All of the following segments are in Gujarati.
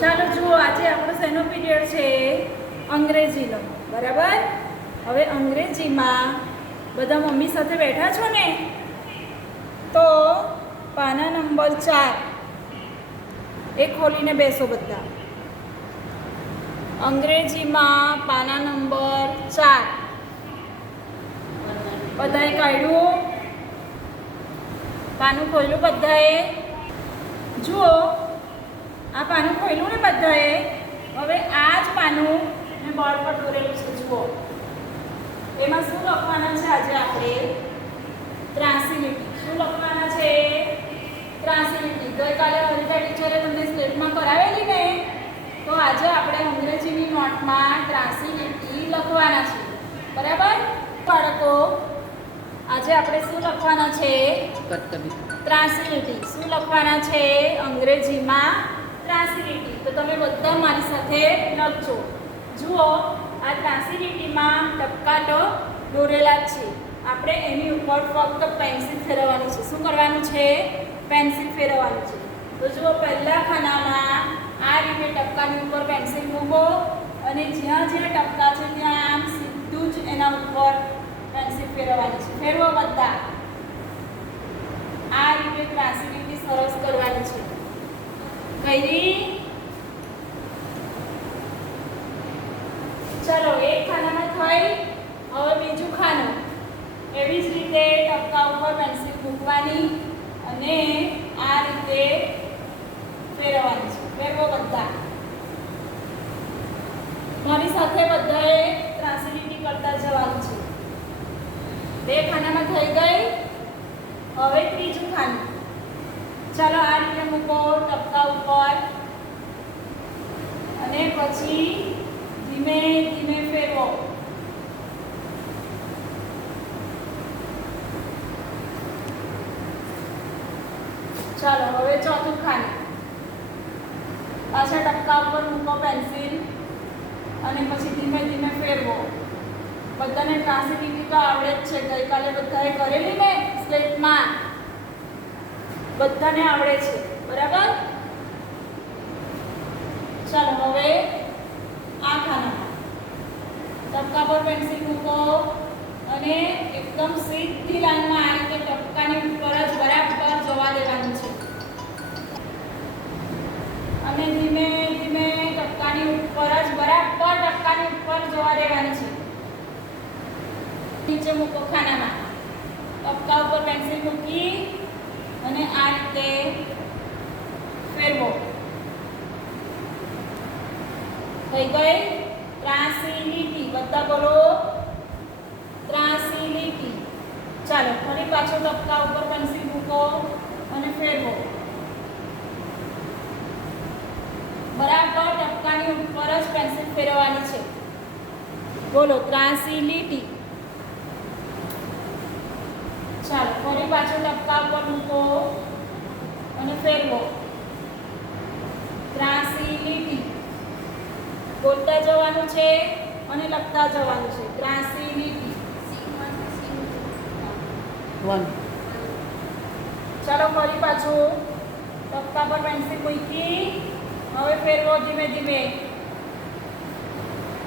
ચાલો જુઓ, આજે આપણો શેનો પીરિયડ છે? અંગ્રેજીનો. બરાબર? હવે અંગ્રેજીમાં બધા મમ્મી સાથે બેઠા છો ને? તો પાના નંબર ચાર. એ ખોલીને બેસો બધા. અંગ્રેજીમાં પાના નંબર ચાર. બધાએ કાઢ્યું? પાનું ખોલ્યું બધાએ? જુઓ આ પાનું ખોલ્યું ને બધાએ? હવે આ જ પાનું મેં બોર્ડ પર દોરેલું છે જુઓ. એમાં શું લખવાના છે આજે આપણે? ત્રાસી લીટી. શું લખવાના છે? ત્રાસી લીટી. ગઈકાલે હરિતા ટીચરે તમને સ્લેટમાં કરાવેલી ને? તો આજે આપણે અંગ્રેજીની નોટમાં ત્રાસી લીટી લખવાના છે. બરાબર? બાળકો આજે આપણે શું લખવાના છે? ત્રાસી લીટી. શું લખવાના છે? અંગ્રેજીમાં ત્રાસી લીટી. તો તમે બધા મારી સાથે લખજો જુઓ, આ ત્રાસી ટપકાટો દોરેલા છે. આપણે એની ઉપર ફક્ત પેન્સિલ ફેરવવાનું છે. શું કરવાનું છે? પેન્સિલ ફેરવવાનું છે. તો જુઓ, પહેલા ખાનામાં આ રીતે ટપકાની ઉપર પેન્સિલ મૂકો અને જ્યાં જ્યાં ટપકા છે ત્યાં આમ સીધું જ એના ઉપર પેન્સિલ ફેરવવાની છે ફેરવો બધા આ રીતે ત્રાસી લીટી સરસ કરવાની છે કઈરી ચલો એક ખાનામાં થઈ હવે બીજું ખાનું. એવી જ રીતે ટપકા ઉપર પેન્સિલ મૂકવાની અને આ રીતે ફેરવવાની છે, ફેરવો બધા. મારી સાથે બધાએ ત્રાસી કરતા જવાનું છે. બે ખાનામાં થઈ ગઈ, હવે ત્રીજું ખાનું. ચાલો આ રીતે મૂકો ટપકા ઉપર. અને પછી ધીમે ધીમે ફેરવો. ચાલો, હવે ચોથું ખાનું પાછા ટપકા ઉપર મૂકો પેન્સિલ અને પછી ધીમે ધીમે ફેરવો. બધાને ટ્રાન્સલેટિંગ તો આવડે જ છે. ગઈકાલે બધાએ કરેલી ને સ્લેટમાં બધાને આવડે છે. બરાબર? ચાલો, હવે આ ખાનામાં ટપકા પર પેન્સિલ મૂકો અને એકદમ સીધી લાઈનમાં આ રીતે ટપકાની નીચે મૂકો ઉપર પેન્સિલ મૂકી અને આ રીતે ફેરવો. થઈ ગઈ? ત્રાસી લીટી. બધા બોલો ત્રાસી લીટી. ચાલો, ફરી પાછો તબકા ઉપર પેન્સિલ મૂકો અને ફેરવો. બરાબર, ટપકાની ઉપર જ પેન્સિલ ફેરવવાની છે. બોલો, ત્રાસી લીટી. ચાલો ફરી પાછો ટપકા ઉપર મૂકો અને ફેરવો. ત્રાસી લીટી. બોલતા જવાનું છે અને લખતા જવાનું છે. ત્રાસી લીટી. વન ચાલો ફરી પાછું ટપકા પર પેન્સિલ મૂકી હવે ફેરવો ધીમે ધીમે.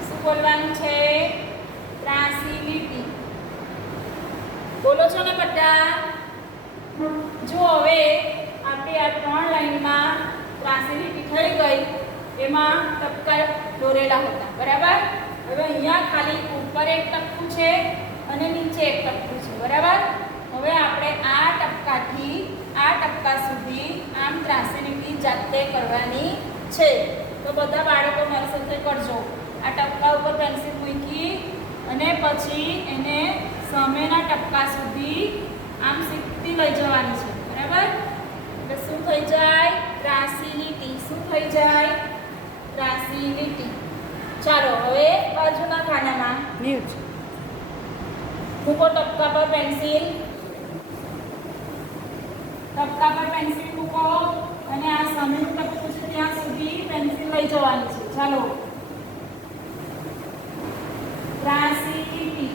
શું બોલવાનું છે? ત્રાસી લીટી. બોલો છો ને બધા, જો હવે આપણી આ ત્રણ લાઈનમાં ત્રાસી લીટી થઈ ગઈ, એમાં ટપકા દોરેલા હતા. બરાબર? હવે અહીંયા ખાલી ઉપર એક ટપકું છે અને નીચે એક ટપકું છે. બરાબર? હવે આપણે આ ટપકાથી, આ ટપકા સુધી આમ ત્રાસી જાતે કરવાની છે. તો બધા બાળકો મારી સાથે કરજો. આ ટપકા ઉપર પેન્સિલ મૂકી અને પછી એને સામેના ટપકા સુધી આમ સીધી લઈ જવાની છે બરાબર? એટલે શું થઈ જાય? ત્રાસી લીટી શું થઈ જાય? ત્રાસી લીટી ચાલો હવે બાજુના ખાનામાં. ન્યૂઝ મૂકો ટપકા પર પેન્સિલ. ટપકા પર પેન્સિલ મૂકો અને આ સમય ટપકું છે ત્યાં સુધી પેન્સિલ લઈ જવાની છે. ચાલો ત્રાસી લીટી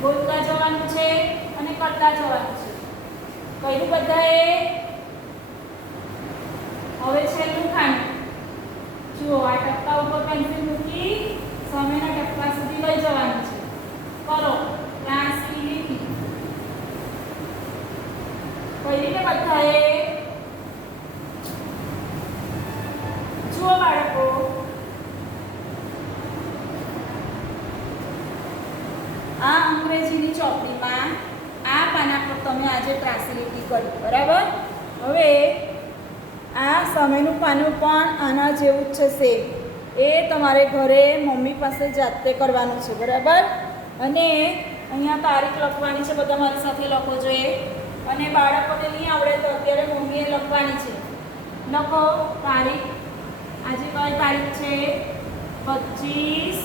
બોલતા જવાનું છે અને જવાનું છે. કહ્યું બધાએ? હવે છેલ્લું ખાનું જુઓ, આ ટપકા ઉપર પેન્સિલ મૂકી સામેના ટપકા સુધી લઈ જવાનું છે. કરો. ત્રાસી લીટી. કઈ રીતે બધાએ જુઓ બાળકો આ અંગ્રેજીની ચોપડીમાં આ પાના પર તમે આજે ટ્રાન્સલેટી કરી બરાબર? હવે આ સમયનું પાનું પણ આના જેવું જ છે સેમ એ તમારે ઘરે મમ્મી પાસે જાતે કરવાનું છે, બરાબર? અને અહીંયા તારીખ લખવાની છે, બધા મારી સાથે લખો જોઈએ અને બાળકોને નહીં આવડે તો અત્યારે મમ્મીએ લખવાની છે. લખો તારીખ. આજે કઈ તારીખ છે પચીસ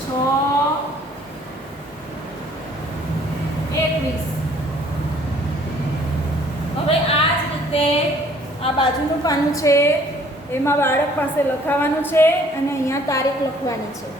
છ એકવીસ હવે આ જ રીતે આ બાજુનું પાનું છે એમાં બાળક પાસે લખાવાનું છે અને અહીંયા તારીખ લખવાની છે.